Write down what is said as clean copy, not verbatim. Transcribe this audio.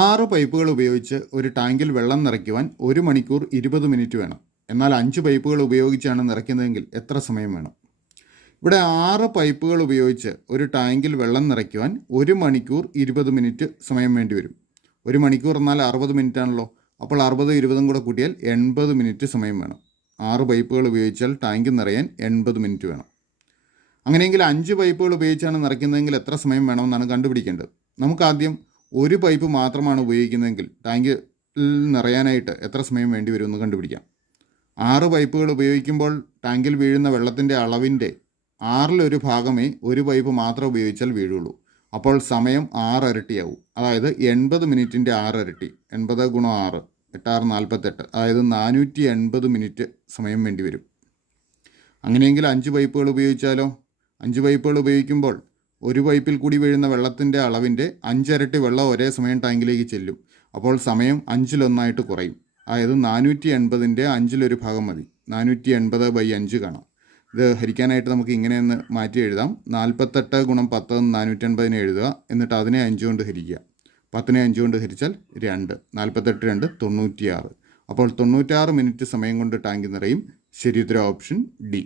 6 പൈപ്പുകൾ ഉപയോഗിച്ച് ഒരു ടാങ്കിൽ വെള്ളം നിറയ്ക്കുവാൻ 1 മണിക്കൂർ 20 മിനിറ്റ് വേണം. എന്നാൽ 5 പൈപ്പുകൾ ഉപയോഗിച്ചാണ് നിറയ്ക്കുന്നതെങ്കിൽ എത്ര സമയം വേണം? ഇവിടെ 6 പൈപ്പുകൾ ഉപയോഗിച്ച് ഒരു ടാങ്കിൽ വെള്ളം നിറയ്ക്കുവാൻ 1 മണിക്കൂർ 20 മിനിറ്റ് സമയം വേണ്ടി വരും. 1 മണിക്കൂർ എന്നാൽ 60 മിനിറ്റ് ആണല്ലോ. അപ്പോൾ 60 20 കൂടെ കൂട്ടിയാൽ 80 മിനിറ്റ് സമയം വേണം. 6 പൈപ്പുകൾ ഉപയോഗിച്ചാൽ ടാങ്ക് നിറയാൻ 80 മിനിറ്റ് വേണം. അങ്ങനെയെങ്കിൽ 5 പൈപ്പുകൾ ഉപയോഗിച്ചാണ് നിറയ്ക്കുന്നതെങ്കിൽ എത്ര സമയം വേണമെന്നാണ് കണ്ടുപിടിക്കേണ്ടത്. നമുക്കാദ്യം ഒരു പൈപ്പ് മാത്രമാണ് ഉപയോഗിക്കുന്നതെങ്കിൽ ടാങ്കിൽ നിറയാനായിട്ട് എത്ര സമയം വേണ്ടി വരുമെന്ന് കണ്ടുപിടിക്കാം. 6 പൈപ്പുകൾ ഉപയോഗിക്കുമ്പോൾ ടാങ്കിൽ വീഴുന്ന വെള്ളത്തിൻ്റെ അളവിൻ്റെ 1/6 ഭാഗമേ ഒരു പൈപ്പ് മാത്രം ഉപയോഗിച്ചാൽ വീഴുള്ളൂ. അപ്പോൾ സമയം 6 ഇരട്ടിയാവും. അതായത് 80 മിനിറ്റിൻ്റെ 6 ഇരട്ടി. 80 × 6 8 6 48, അതായത് 480 മിനിറ്റ് സമയം വേണ്ടി വരും. അങ്ങനെയെങ്കിൽ 5 പൈപ്പുകൾ ഉപയോഗിച്ചാലോ? 5 പൈപ്പുകൾ ഉപയോഗിക്കുമ്പോൾ ഒരു പൈപ്പിൽ കൂടി വീഴുന്ന വെള്ളത്തിൻ്റെ അളവിൻ്റെ 5 ഇരട്ടി വെള്ളം ഒരേ സമയം ടാങ്കിലേക്ക് ചെല്ലും. അപ്പോൾ സമയം 5/1 കുറയും. അതായത് 480ൻ്റെ 1/5 ഭാഗം മതി. 480/5 കാണാം. ഇത് ഹരിക്കാനായിട്ട് നമുക്ക് ഇങ്ങനെയൊന്ന് മാറ്റി എഴുതാം. 48 × 10 480 എഴുതുക. എന്നിട്ട് അതിനെ 5 കൊണ്ട് ഹരിക്കുക. 10നെ 5 കൊണ്ട് ഹരിച്ചാൽ 2. 48 2 96. അപ്പോൾ 96 മിനിറ്റ് സമയം കൊണ്ട് ടാങ്ക് നിറയും. ശരിയുത്തരം ഓപ്ഷൻ ഡി.